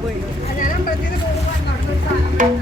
ഞാൻ അമ്പലത്തിൽ പോകുമ്പോൾ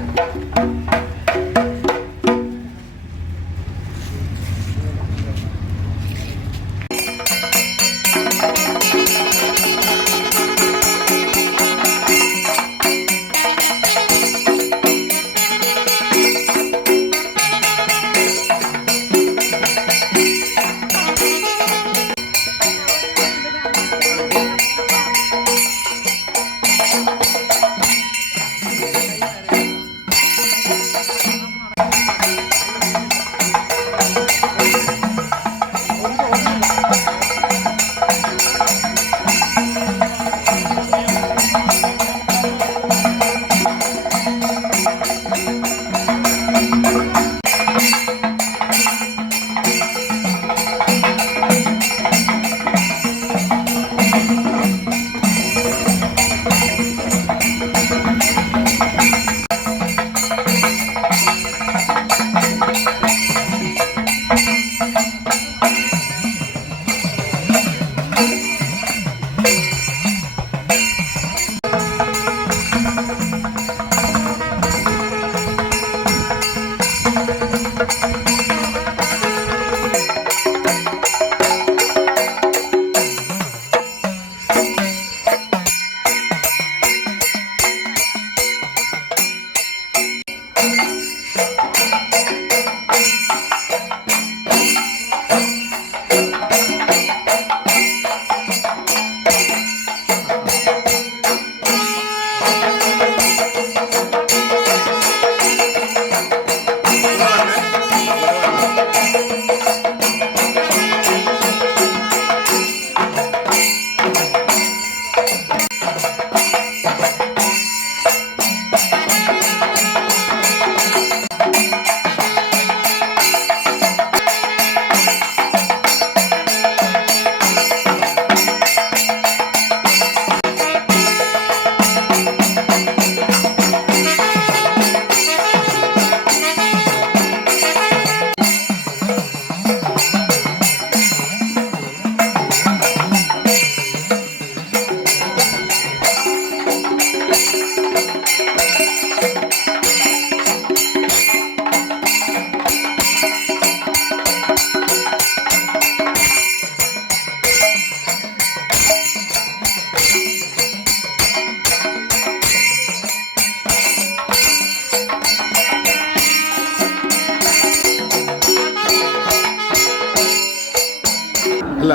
അല്ല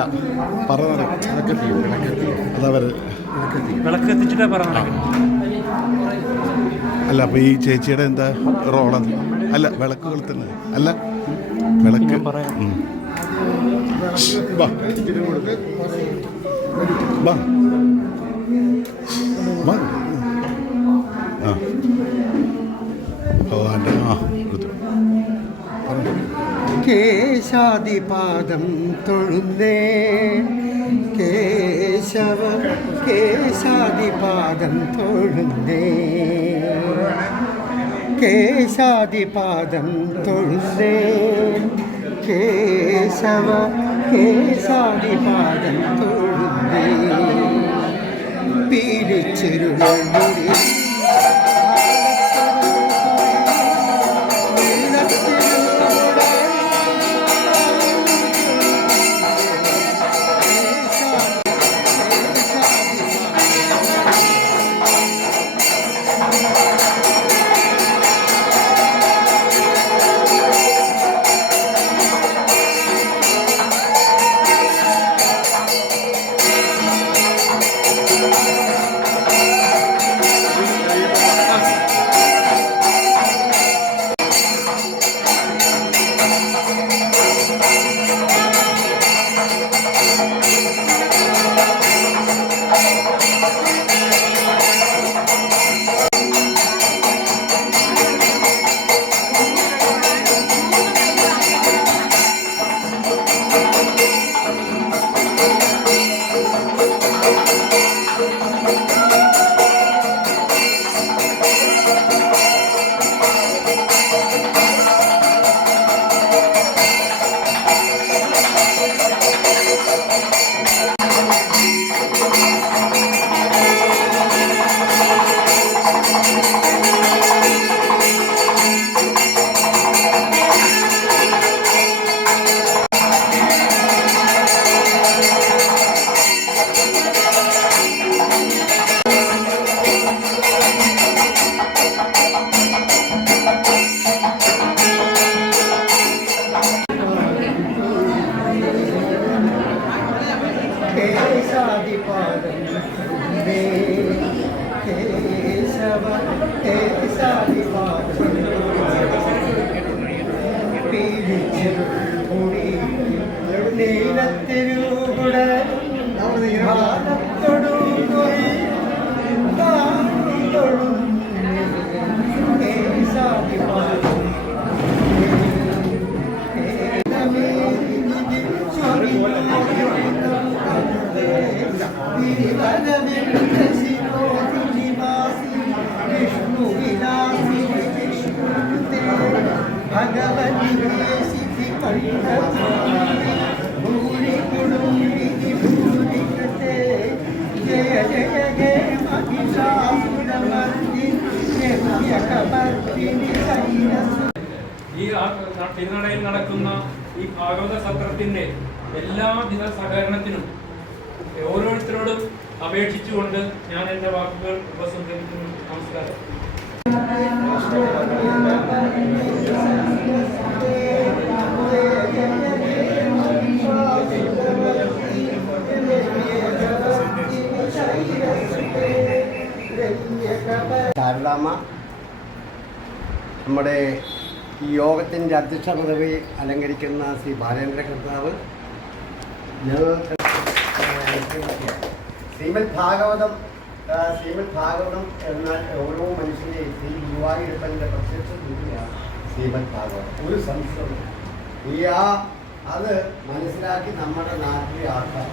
പറഞ്ഞു അതവർ വിളക്ക് എത്തിച്ചിട്ടാ പറഞ്ഞു. അല്ല അപ്പോൾ ഈ ചേച്ചിയുടെ എന്താ റോളത്? അല്ല വിളക്ക് കൊളുത്തുന്നത് അല്ല വിളക്ക് വാ വാ വാ ആ ഭഗവാന്റെ കേശാദിപാദം തൊഴുന്നേ കേശവ കേശാദിപാദം തൊഴുന്നേ കേശാദിപാദം തൊഴുന്നേ കേശവ കേശാദിപാദം തൊഴുന്നേ പീലിച്ചിരുളുമുടി കേശാദിപാദം തൊഴുന്നേ കേശവ കേശാദിപാദം പീലിച്ചെറുൾമുടി നീലത്തിരൂകുട ഭാരത്തൊടുങ്ങൊരു താഴ്തൊഴും കേശാദിപാദം ഭഗവതി സിദ്ധി ഭൂരി കുടുംബി ഭൂരികത്തെ ജയ ജയ ജയ മഹിഷാസുരമർദ്ദിനി ശൈലസു. ഈ തിരുനടയിൽ നടക്കുന്ന ഈ ഭാഗവത സത്രത്തിന്റെ എല്ലാവിധ സഹകരണത്തിനും ഓരോരുത്തരോടും അപേക്ഷിച്ചുകൊണ്ട് ഞാൻ എൻ്റെ വാക്കുകൾ ഉപസംഹരിക്കുന്നു. നമസ്കാരം. ശാരദാമ്മ നമ്മുടെ ഈ യോഗത്തിൻ്റെ അധ്യക്ഷ പദവി അലങ്കരിക്കുന്ന ശ്രീ ബാലേന്ദ്ര കർത്താവ്, ഞങ്ങൾക്ക് ശ്രീമദ് ഭാഗവതം എന്നാൽ ഓരോ മനുഷ്യൻ്റെയും ശ്രീ ഗുരുവായൂരപ്പൻ്റെ പ്രത്യക്ഷ രീതിയാണ് ശ്രീമദ് ഭാഗവതം. ഒരു സംശയം അത് മനസ്സിലാക്കി നമ്മുടെ നാട്ടിലെ ആൾക്കാർ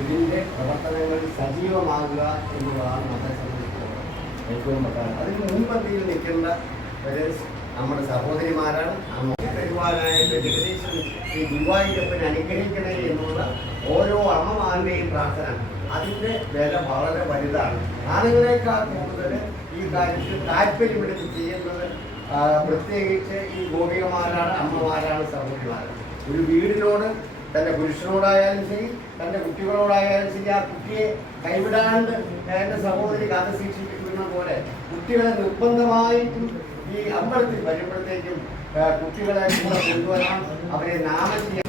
ഇതിൻ്റെ പ്രവർത്തനങ്ങൾ സജീവമാകുക എന്നുള്ളതാണ് നമ്മളെ സംബന്ധിച്ചിടത്തോളം ഏറ്റവും പ്രധാനം. അതിന് മുൻപന്തിയിൽ നിൽക്കേണ്ട നമ്മുടെ സഹോദരിമാരാണ്. പെരുമാനായ ജഗദീശൻ ശ്രീ ഗുരുവായൂരപ്പനെ അനുഗ്രഹിക്കണേ എന്നുള്ള ഓരോ അമ്മമാരുടെയും പ്രാർത്ഥന, അതിൻ്റെ വില വളരെ വലുതാണ്. ആണുങ്ങളെക്കാൾ കൂടുതൽ ഈ കാര്യത്തിൽ താല്പര്യമെടുത്ത് ചെയ്യുന്നത് പ്രത്യേകിച്ച് ഈ ഗോപികമാരാണ്, അമ്മമാരാണ്, സഹോദരിമാരാണ്. ഒരു വീടിനോട് തൻ്റെ പുരുഷനോടായാലും ശരി, തൻ്റെ കുട്ടികളോടായാലും ശരി, ആ കുട്ടിയെ കൈവിടാണ്ട് എൻ്റെ സഹോദരി കാത്തു ശിക്ഷിപ്പിക്കുന്ന പോലെ കുട്ടികളെ നിർബന്ധമായിട്ടും ഈ അമ്പലത്തിൽ വരുമ്പോഴത്തേക്കും കുട്ടികളെ കൂടെ കൊണ്ടുവരാൻ, അവരെ നാമം ചെയ്യാൻ.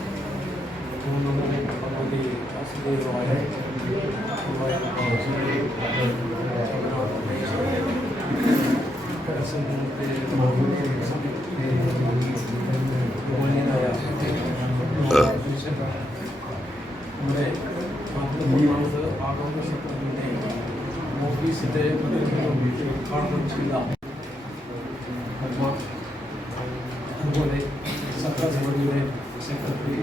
നമ്മുടെ ഭാഗവത സത്രത്തിൻ്റെ ഓഫീസിൻ്റെ ഉദ്ഘാടനം ചെയ്ത അതുപോലെ സത്ര സമിതിയുടെ സെക്രട്ടറി